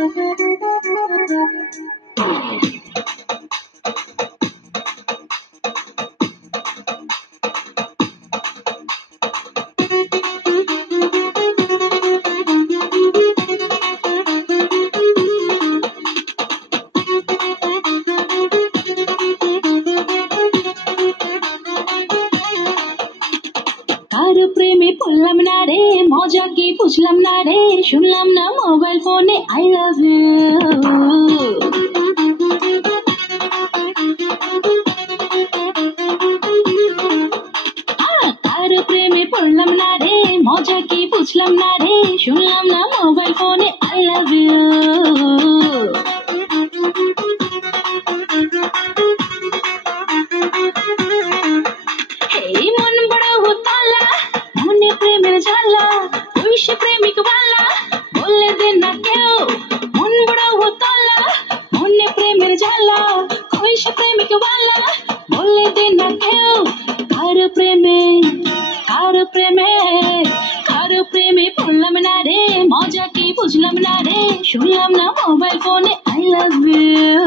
কারো প্রেমে পড়লাম না রে, মজা কি বুঝলাম না রে, শুনলাম না মোবাইল ফোনে আই লাভ ইউ। কারো প্রেমে পড়লাম না রে, মজা কি বুঝলাম না রে, শুনলাম না মোবাইল ফোনে আই লাভ ইউ। মন বড় হোতালা, মনে প্রেমের ঝালা, ওই সে প্রেমিক বালা, বলে দে না কেউ। মন বড় হোতালা, মনে প্রেমের ঝালা, ওই সে প্রেমিক বালা, বলে দে না কেউ। কারো প্রেমে কারো প্রেমে কারো প্রেমে পড়লাম না রে, মজা কি বুঝলাম না রে, শুনলাম না মোবাইল ফোনে আই লাভ ইউ।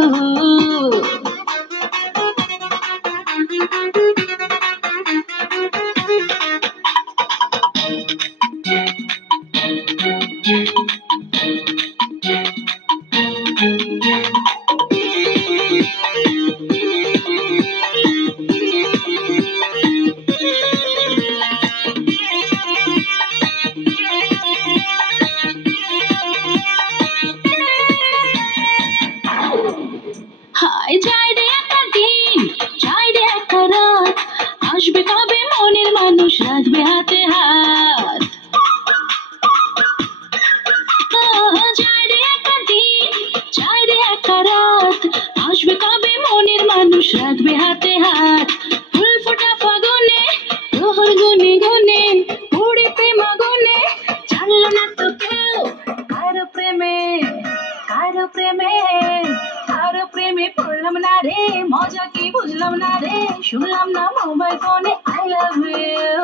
হায় যায় রে একটা দিন, যায় রে একটা রাত, আসবে কবে মনের মানুষ রাখবে হাতে হাত। যায় রে একটা দিন, যায় রে একটা রাত, আসবে কবে মনের মানুষ রাখবে হাতে হাত। ফুল ফোটা ফাগুনে, প্রহর গুনে গুনে, উড়ে প্রেম আগুনে, জানলো না তো কেউ। কারো প্রেমে কারো প্রেমে কারো প্রেমে পড়লাম না রে, মজা কি বুঝলাম না রে, শুনলাম না মোবাইল ফোনে আই লাভ ইউ।